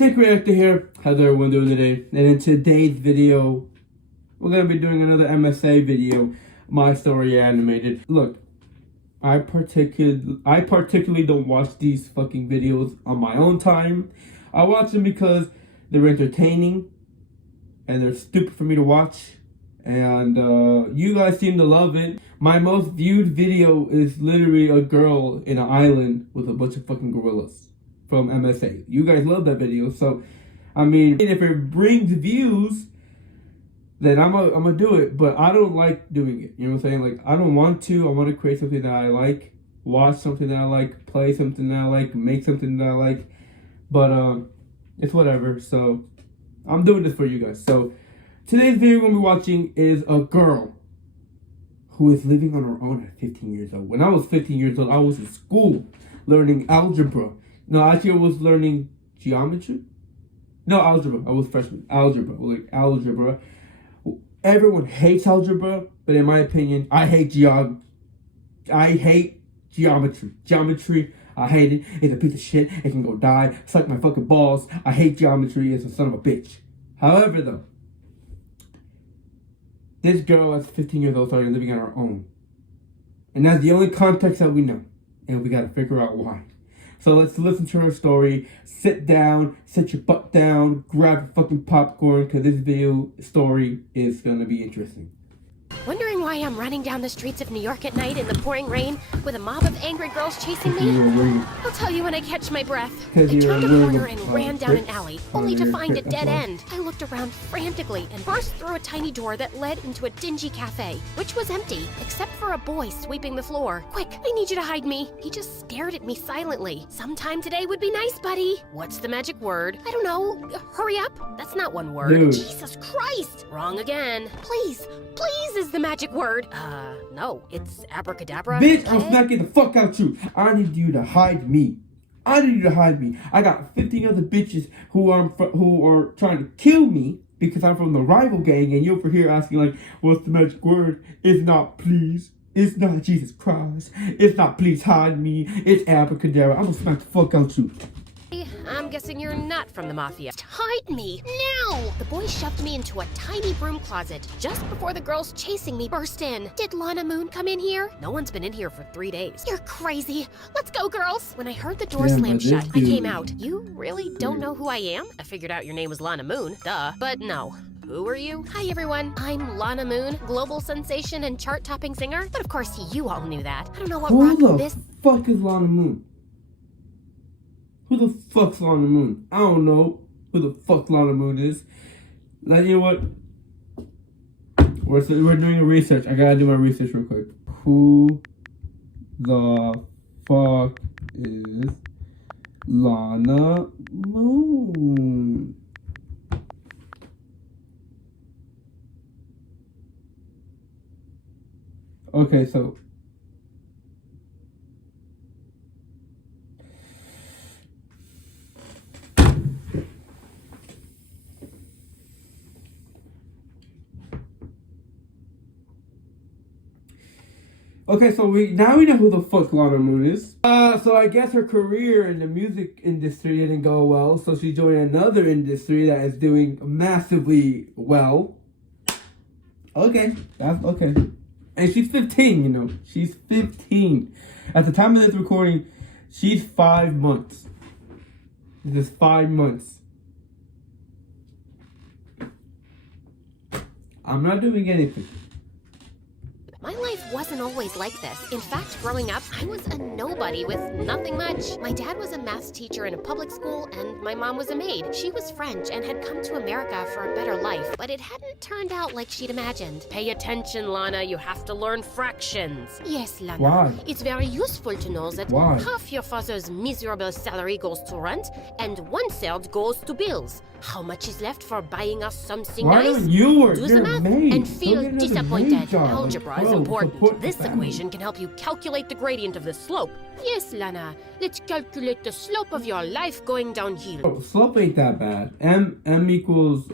Sick Reactor here. How's everyone doing today? And in today's video, we're going to be doing another MSA video, My Story Animated. Look, I particularly don't watch these fucking videos on my own time. I watch them because they're entertaining and they're stupid for me to watch. And you guys seem to love it. My most viewed video is literally a girl in an island with a bunch of fucking gorillas from MSA. You guys love that video, so I mean, if it brings views, then I'm gonna do it. But I don't like doing it. You know what I'm saying? Like, I don't want to. I want to create something that I like, watch something that I like, play something that I like, make something that I like. But it's whatever. So I'm doing this for you guys. So today's video we're gonna be watching is a girl who is living on her own at 15 years old. When I was 15 years old, I was in school learning algebra. No, actually I was learning geometry. No, algebra. I was freshman. Algebra. Like algebra. Everyone hates algebra, but in my opinion, I hate geometry. Geometry, I hate it. It's a piece of shit. It can go die. Suck my fucking balls. I hate geometry. It's a son of a bitch. However, though, this girl at 15 years old started living on her own. And that's the only context that we know. And we gotta figure out why. So let's listen to her story. Sit down, sit your butt down, grab your fucking popcorn, because this video story is gonna be interesting. Wondering why I'm running down the streets of New York at night in the pouring rain with a mob of angry girls chasing me? I'll tell you when I catch my breath. I turned a corner and ran down an alley, only to find a dead end. I looked around frantically and burst through a tiny door that led into a dingy cafe, which was empty, except for a boy sweeping the floor. Quick, I need you to hide me. He just stared at me silently. Sometime today would be nice, buddy. What's the magic word? I don't know. Hurry up. That's not one word. Dude. Jesus Christ. Wrong again. Please is the magic word. No, it's abracadabra. Bitch, I'm smacking the fuck out you. I need you to hide me. I need you to hide me. I got 15 other bitches who are trying to kill me because I'm from the rival gang, and you're over here asking like, what's the magic word? It's not please. It's not Jesus Christ. It's not please hide me. It's abracadabra. I'm gonna smack the fuck out you. I'm guessing you're not from the mafia. Hide me, now! The boy shoved me into a tiny broom closet just before the girls chasing me burst in. Did Lana Moon come in here? No one's been in here for 3 days. You're crazy. Let's go, girls. When I heard the door slam shut, I came out. You really don't know who I am? I figured out your name was Lana Moon, duh. But no. Who are you? Hi, everyone. I'm Lana Moon, global sensation and chart-topping singer. But of course, you all knew that. I don't know what Who this... the fuck is Lana Moon? Who the fuck's Lana Moon? I don't know who the fuck Lana Moon is. Now, you know what? We're doing a research. I gotta do my research real quick. Who the fuck is Lana Moon? Okay, so... Okay, so now we know who the fuck Lana Moon is. So I guess her career in the music industry didn't go well, so she joined another industry that is doing massively well. Okay, that's okay. And she's 15, you know. She's 15. At the time of this recording, she's 5 months. This is 5 months. I'm not doing anything. My life wasn't always like this. In fact, growing up, I was a nobody with nothing much. My dad was a math teacher in a public school, and my mom was a maid. She was French and had come to America for a better life, but it hadn't turned out like she'd imagined. Pay attention, Lana. You have to learn fractions. Yes, Lana. Why? It's very useful to know that half your father's miserable salary goes to rent, and 1/3 goes to bills. How much is left for buying us something Why nice? don't you work? Do You're the math maid. and Go feel get another disappointed. maid job. Algebra is Bro, important. support This the family. equation can help you calculate the gradient of the slope. Yes, Lana. Let's calculate the slope of your life going downhill. Oh, slope ain't that bad. M equals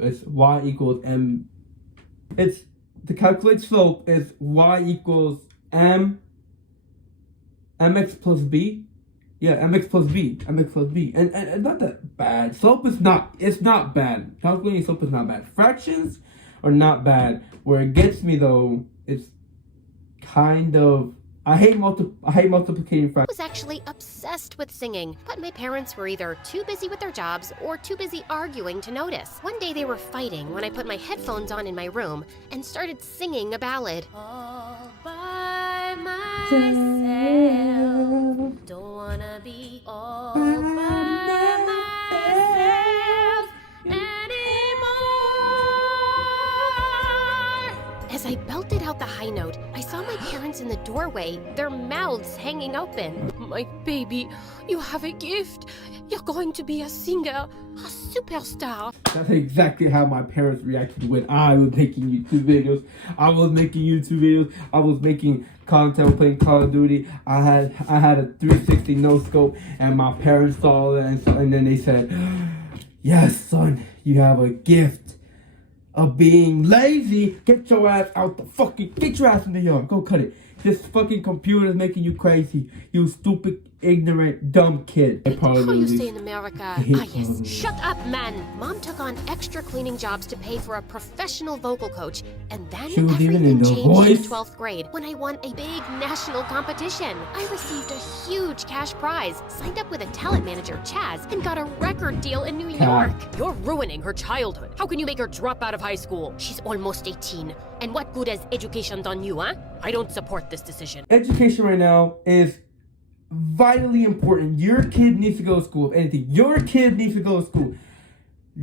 it's y equals m. It's to calculate slope is y equals mx plus b Yeah, MX plus B. MX plus B. And not that bad. Slope is not. It's not bad. Calculating slope is not bad. Fractions are not bad. Where it gets me though, it's kind of. I hate multiplicating fractions. I was actually obsessed with singing, but my parents were either too busy with their jobs or too busy arguing to notice. One day they were fighting when I put my headphones on in my room and started singing a ballad. All by myself, don't wanna be all by myself anymore. As I belted out the high note, I saw my parents in the doorway, their mouths hanging open. My baby, you have a gift. You're going to be a singer, a superstar. That's exactly how my parents reacted when I was making YouTube videos. I was making content, playing Call of Duty. I had a 360 no scope, and my parents saw it, and then they said, "Yes, son, you have a gift of being lazy. Get your ass get your ass in the yard. Go cut it. This fucking computer is making you crazy. You stupid, ignorant, dumb kid." How you say in America? Ah, yes. Shut up, man. Mom took on extra cleaning jobs to pay for a professional vocal coach, and then everything changed in 12th grade when I won a big national competition. I received a huge cash prize, signed up with a talent manager, Chaz, and got a record deal in New York. You're ruining her childhood. How can you make her drop out of high school? She's almost 18. And what good has education done you, huh? I don't support this decision. Education right now is vitally important. Your kid needs to go to school. If anything, your kid needs to go to school.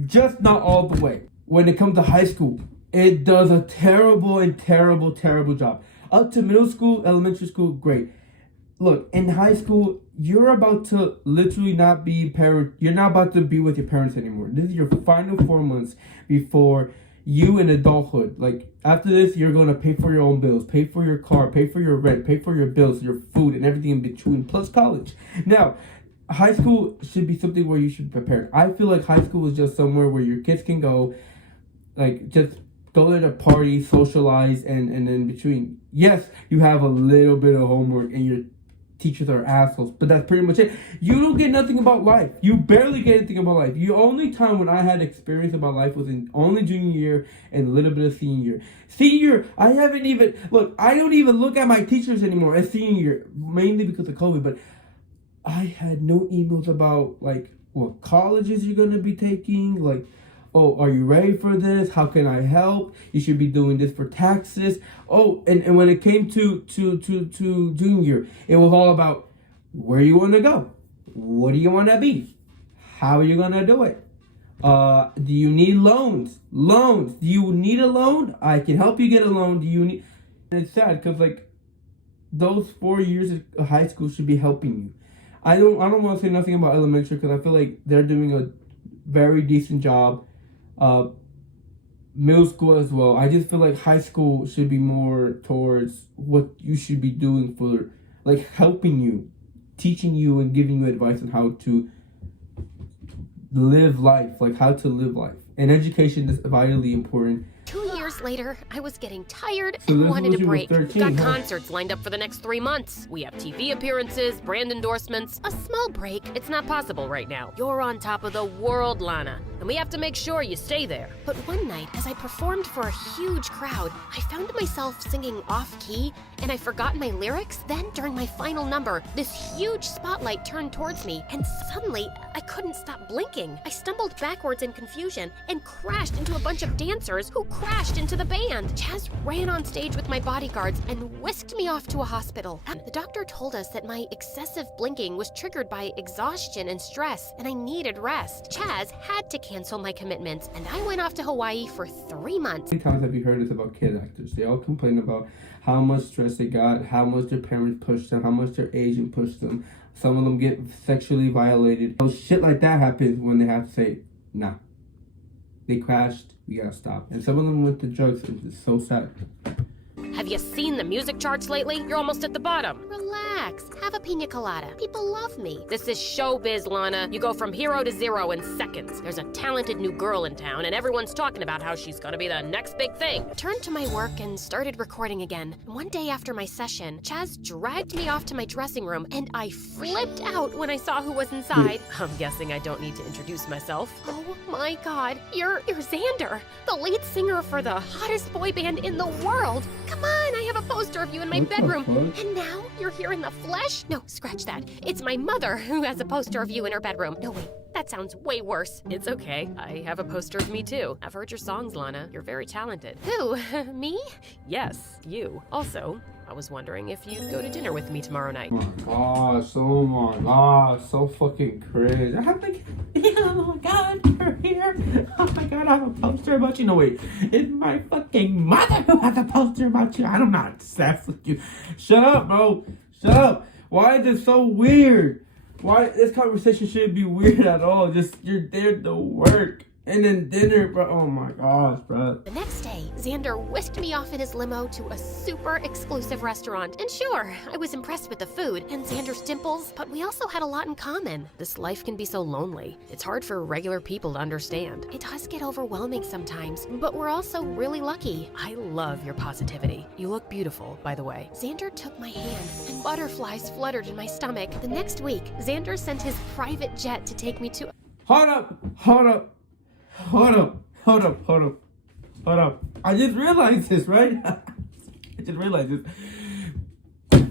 Just not all the way. When it comes to high school, it does a terrible job. Up to middle school, elementary school, great. Look, in high school, you're about to literally not be you're not about to be with your parents anymore. This is your final 4 months before you in adulthood. Like, after this, you're going to pay for your own bills, pay for your car, pay for your rent, pay for your bills, your food, and everything in between, plus college. Now, high school should be something where you should prepare. I feel like high school is just somewhere where your kids can go, like, just go to the party, socialize, and in between. Yes, you have a little bit of homework, and your teachers are assholes, but that's pretty much it. You don't get nothing about life. You barely get anything about life. The only time when I had experience about life was in only junior year and a little bit of senior year. Senior year, I don't even look at my teachers anymore as senior year, mainly because of COVID, but I had no emails about, like, what colleges you're going to be taking, like, oh, are you ready for this? How can I help? You should be doing this for taxes. Oh, and when it came to junior, it was all about where you want to go. What do you want to be? How are you going to do it? Do you need loans? Do you need a loan? I can help you get a loan. And it's sad because, like, those 4 years of high school should be helping you. I don't want to say nothing about elementary because I feel like they're doing a very decent job. Middle school as well. I just feel like high school should be more towards what you should be doing for, like, helping you, teaching you, and giving you advice on how to live life, And education is vitally important. 2 years later, I was getting tired and wanted a break. We've got concerts lined up for the next 3 months. We have TV appearances, brand endorsements. A small break. It's not possible right now. You're on top of the world, Lana, and we have to make sure you stay there. But one night, as I performed for a huge crowd, I found myself singing off-key, and I forgot my lyrics. Then, during my final number, this huge spotlight turned towards me, and suddenly, I couldn't stop blinking. I stumbled backwards in confusion and crashed into a bunch of dancers who crashed into the band. Chaz ran on stage with my bodyguards and whisked me off to a hospital. The doctor told us that my excessive blinking was triggered by exhaustion and stress, and I needed rest. Chaz had to cancel my commitments, and I went off to Hawaii for 3 months. How many times have you heard this about kid actors? They all complain about how much stress they got, how much their parents pushed them, how much their agent pushed them. Some of them get sexually violated. So shit like that happens when they have to say, nah. They crashed, we gotta stop. And some of them went to drugs, and it's so sad. Have you seen the music charts lately? You're almost at the bottom. Relax. Have a pina colada. People love me. This is showbiz, Lana. You go from hero to zero in seconds. There's a talented new girl in town, and everyone's talking about how she's gonna be the next big thing. Turned to my work and started recording again. One day after my session, Chaz dragged me off to my dressing room, and I flipped out when I saw who was inside. I'm guessing I don't need to introduce myself. Oh my God, you're Xander, the lead singer for the hottest boy band in the world. Come on, I have a poster of you in my bedroom. And now you're here in the flesh? No, scratch that. It's my mother who has a poster of you in her bedroom. No, wait, that sounds way worse. It's okay. I have a poster of me too. I've heard your songs, Lana. You're very talented. Who? Me? Yes, you. Also, I was wondering if you'd go to dinner with me tomorrow night. Oh my gosh, so fucking cringe. I have like, oh my God, you're here. Oh my God, I have a poster about you. No, wait, it's my fucking mother who has a poster about you. I'm not obsessed with you. Shut up, bro. Shut up. Why is it so weird? Why this conversation shouldn't be weird at all. Just you're there to work. And then dinner, bro. Oh my gosh, bro. The next day, Xander whisked me off in his limo to a super exclusive restaurant. And sure, I was impressed with the food and Xander's dimples, but we also had a lot in common. This life can be so lonely. It's hard for regular people to understand. It does get overwhelming sometimes, but we're also really lucky. I love your positivity. You look beautiful, by the way. Xander took my hand, and butterflies fluttered in my stomach. The next week, Xander sent his private jet to take me to... Hold up. I just realized this, right? I just realized this.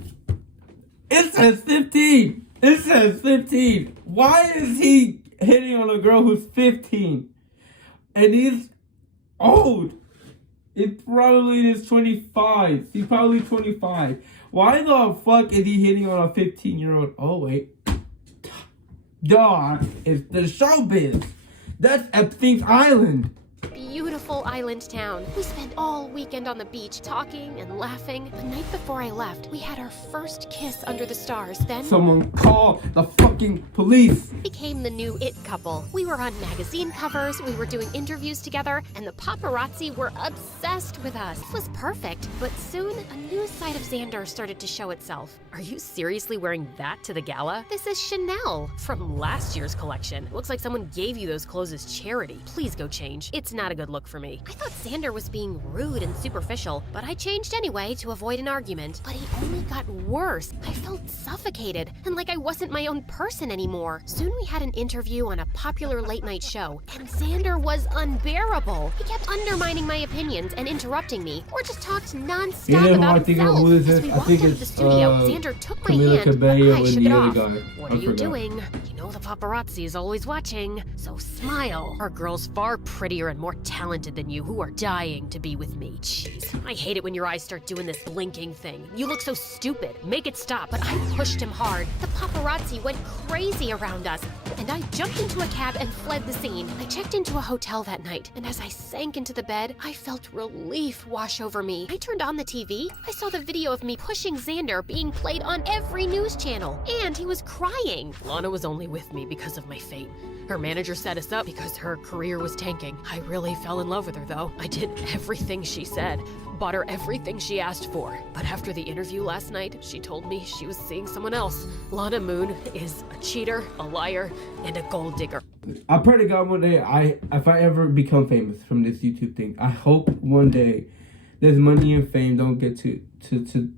It says 15. It says 15. Why is he hitting on a girl who's 15? And he's old. It probably is 25. He's probably 25. Why the fuck is he hitting on a 15-year-old? Oh, wait. Duh. It's the showbiz. That's Epstein's Island. Beautiful island town. We spent all weekend on the beach talking and laughing. The night before I left, we had our first kiss under the stars. Then someone call the fucking police. Became the new it couple. We were on magazine covers, we were doing interviews together, and the paparazzi were obsessed with us. It was perfect, but soon a new side of Xander started to show itself. Are you seriously wearing that to the gala? This is Chanel. From last year's collection. It looks like someone gave you those clothes as charity. Please go change. It's not a good look for me. I thought Xander was being rude and superficial, but I changed anyway to avoid an argument. But he only got worse. I felt suffocated and like I wasn't my own person anymore. Soon we had an interview on a popular late-night show, and Xander was unbearable. He kept undermining my opinions and interrupting me, or just talked non-stop about himself. As we walked out of the studio, Xander took my hand, but I shook it off. What are you doing? You know the paparazzi is always watching, so smile. Our girl's far prettier and more talented than you, who are dying to be with me. Jeez, I hate it when your eyes start doing this blinking thing. You look so stupid. Make it stop. But I pushed him hard. The paparazzi went crazy around us, and I jumped into a cab and fled the scene. I checked into a hotel that night, and as I sank into the bed, I felt relief wash over me. I turned on the TV. I saw the video of me pushing Xander being played on every news channel, and he was crying. Lana was only with me because of my fate. Her manager set us up because her career was tanking. I really fell in love with her, though. I did everything she said, bought her everything she asked for. But after the interview last night, she told me she was seeing someone else. Lana Moon is a cheater, a liar, and a gold digger. I pray to God one day, if I ever become famous from this YouTube thing, I hope one day this money and fame don't get to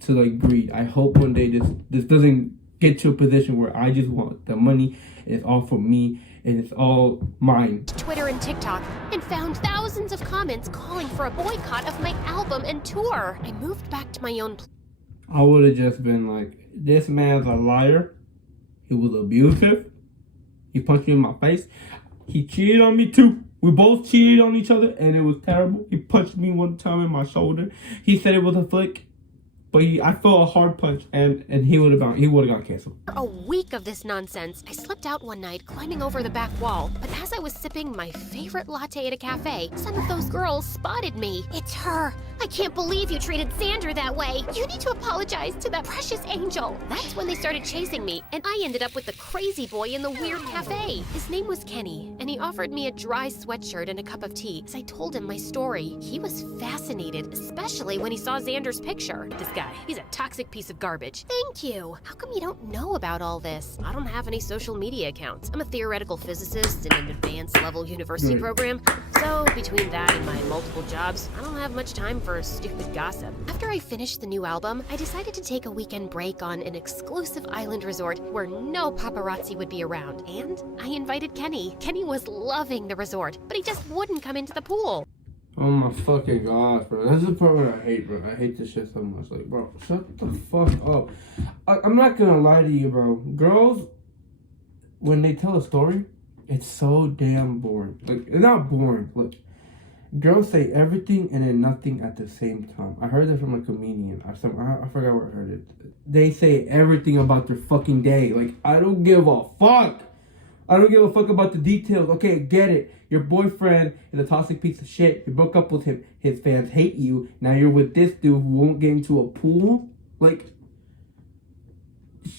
like greed. I hope one day this doesn't get to a position where I just want the money and it's all for me and it's all mine. Twitter and TikTok, and found thousands of comments calling for a boycott of my album and tour. I moved back to my own place. I would have just been like, this man's a liar. He was abusive. He punched me in my face. He cheated on me too. We both cheated on each other and it was terrible. He punched me one time in my shoulder. He said it was a flick. But I felt a hard punch, and he would have got canceled. After a week of this nonsense, I slipped out one night climbing over the back wall. But as I was sipping my favorite latte at a cafe, some of those girls spotted me. It's her. I can't believe you treated Xander that way. You need to apologize to that precious angel. That's when they started chasing me, and I ended up with the crazy boy in the weird cafe. His name was Kenny, and he offered me a dry sweatshirt and a cup of tea as I told him my story. He was fascinated, especially when he saw Xander's picture. This guy, he's a toxic piece of garbage. Thank you. How come you don't know about all this? I don't have any social media accounts. I'm a theoretical physicist in an advanced level university program. So between that and my multiple jobs, I don't have much time for stupid gossip. After I finished the new album, I decided to take a weekend break on an exclusive island resort where no paparazzi would be around. And I invited Kenny. Kenny was loving the resort, but he just wouldn't come into the pool. Oh my fucking gosh, bro. That's the part that I hate, bro. I hate this shit so much. Like, bro, shut the fuck up. I'm not gonna lie to you, bro. Girls, when they tell a story, it's so damn boring. Like, it's not boring. Look, girls say everything and then nothing at the same time. I heard that from a comedian. I forgot where I heard it. They say everything about their fucking day. Like, I don't give a fuck. I don't give a fuck about the details. Okay, get it. Your boyfriend is a toxic piece of shit. You broke up with him. His fans hate you. Now you're with this dude who won't get into a pool. Like,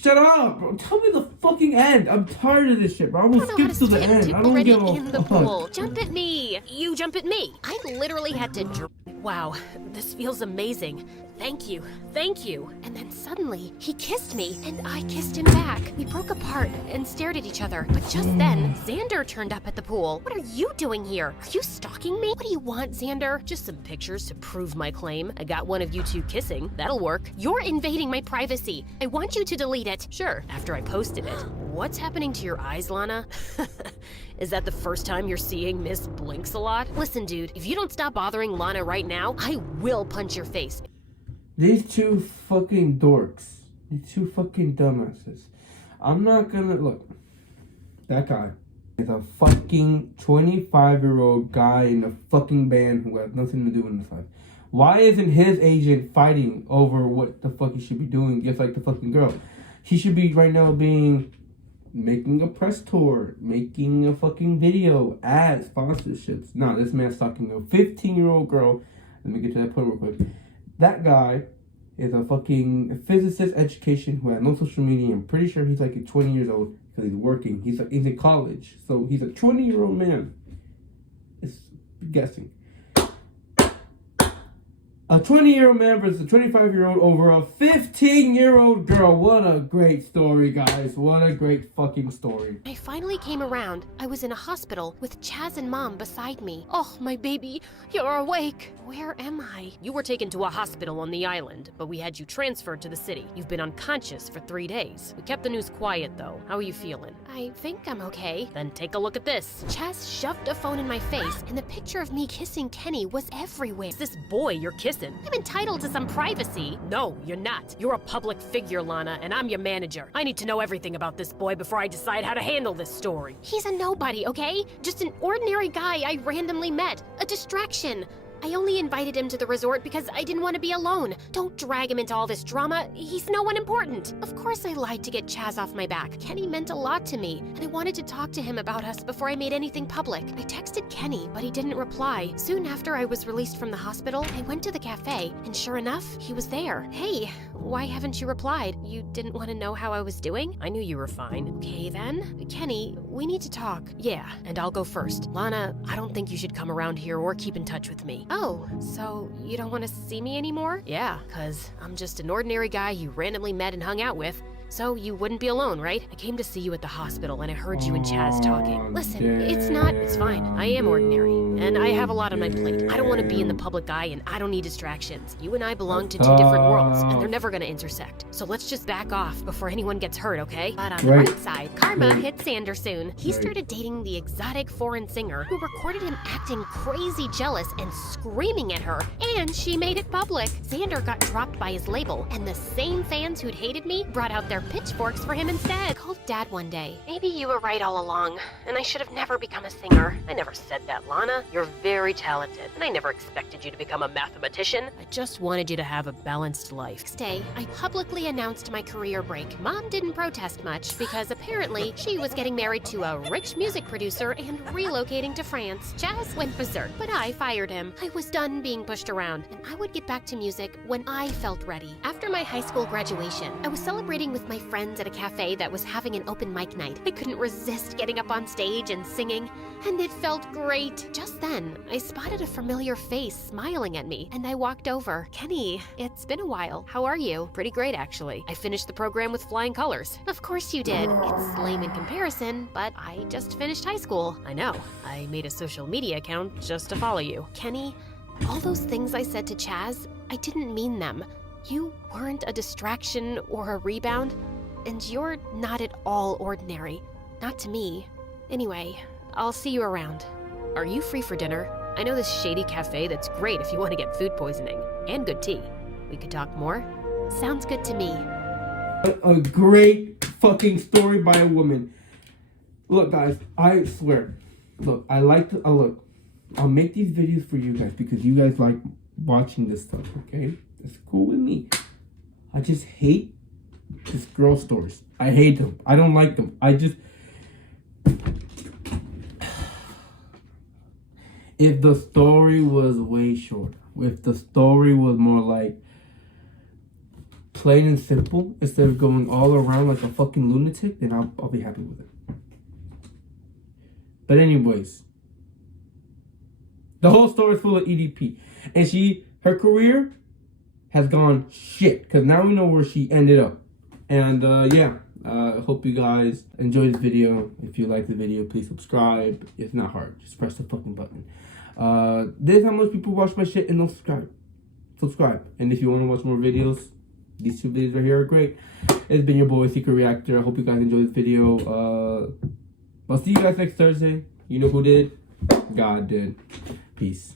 shut up, bro. Tell me the fucking end. I'm tired of this shit, bro. I will skip to the end. I don't give a fuck. Jump at me. You jump at me. I literally had to. Wow, this feels amazing. Thank you. Thank you. And then suddenly, he kissed me, and I kissed him back. We broke apart and stared at each other. But just then, Xander turned up at the pool. What are you doing here? Are you stalking me? What do you want, Xander? Just some pictures to prove my claim. I got one of you two kissing. That'll work. You're invading my privacy. I want you to delete it. Sure, after I posted it. What's happening to your eyes, Lana? Is that the first time you're seeing Miss Blinks a lot? Listen, dude, if you don't stop bothering Lana right now, I will punch your face. These two fucking dorks. These two fucking dumbasses. I'm not gonna look. That guy is a fucking 25-year-old guy in a fucking band who has nothing to do in this life. Why isn't his agent fighting over what the fuck he should be doing, just like the fucking girl? He should be right now making a press tour, making a fucking video, ads, sponsorships. No, this man's talking a 15-year-old girl. Let me get to that point real quick. That guy is a fucking physicist education who has no social media. I'm pretty sure he's like 20 years old because he's working. He's in college. So he's a 20-year-old man. It's guessing. A 20-year-old man versus a 25-year-old over a 15-year-old girl. What a great story, guys. What a great fucking story. I finally came around. I was in a hospital with Chaz and Mom beside me. Oh, my baby, you're awake. Where am I? You were taken to a hospital on the island, but we had you transferred to the city. You've been unconscious for 3 days. We kept the news quiet, though. How are you feeling? I think I'm okay. Then take a look at this. Chaz shoved a phone in my face, and the picture of me kissing Kenny was everywhere. It's this boy you're kissing. I'm entitled to some privacy. No, you're not. You're a public figure, Lana, and I'm your manager. I need to know everything about this boy before I decide how to handle this story. He's a nobody, okay? Just an ordinary guy I randomly met. A distraction. I only invited him to the resort because I didn't want to be alone. Don't drag him into all this drama. He's no one important. Of course I lied to get Chaz off my back. Kenny meant a lot to me, and I wanted to talk to him about us before I made anything public. I texted Kenny, but he didn't reply. Soon after I was released from the hospital, I went to the cafe, and sure enough, he was there. Hey, why haven't you replied? You didn't want to know how I was doing? I knew you were fine. Okay then. Kenny, we need to talk. Yeah, and I'll go first. Lana, I don't think you should come around here or keep in touch with me. Oh, so you don't want to see me anymore? Yeah, 'cause I'm just an ordinary guy you randomly met and hung out with. So you wouldn't be alone, right? I came to see you at the hospital and I heard you and Chaz talking. Listen, It's fine. I am ordinary, and I have a lot on my plate. I don't want to be in the public eye, and I don't need distractions. You and I belong to two different worlds, and they're never gonna intersect. So let's just back off before anyone gets hurt, okay? But on the bright side, karma hits Xander soon. He started dating the exotic foreign singer who recorded him acting crazy jealous and screaming at her, and she made it public. Xander got dropped by his label, and the same fans who'd hated me brought out their pitchforks for him instead. I called Dad one day. Maybe you were right all along, and I should have never become a singer. I never said that, Lana. You're very talented, and I never expected you to become a mathematician. I just wanted you to have a balanced life. Next day, I publicly announced my career break. Mom didn't protest much because apparently she was getting married to a rich music producer and relocating to France. Chaz went berserk, but I fired him. I was done being pushed around, and I would get back to music when I felt ready. After my high school graduation, I was celebrating with my friends at a cafe that was having an open mic night. I couldn't resist getting up on stage and singing, and it felt great. Just then, I spotted a familiar face smiling at me, and I walked over. Kenny, it's been a while. How are you? Pretty great, actually. I finished the program with flying colors. Of course you did. It's lame in comparison, but I just finished high school. I know. I made a social media account just to follow you. Kenny, all those things I said to Chaz, I didn't mean them. You weren't a distraction or a rebound, and you're not at all ordinary. Not to me. Anyway, I'll see you around. Are you free for dinner? I know this shady cafe that's great if you want to get food poisoning. And good tea. We could talk more? Sounds good to me. A great fucking story by a woman. Look, guys, I swear. Look, I'll make these videos for you guys because you guys like watching this stuff, okay? It's cool with me. I just hate these girl stories. I hate them. I don't like them. If the story was way shorter, if the story was more like plain and simple, instead of going all around like a fucking lunatic, then I'll be happy with it. But anyways, the whole story is full of EDP. And her career has gone shit, because now we know where she ended up. And yeah, I hope you guys enjoyed this video. If you like the video, please subscribe. It's not hard. Just press the fucking button. This is how most people watch my shit and don't subscribe. And if you want to watch more videos, these 2 videos right here are great. It's been your boy, Secret Reactor. I hope you guys enjoyed this video. I'll see you guys next Thursday. You know who did? God did. Peace.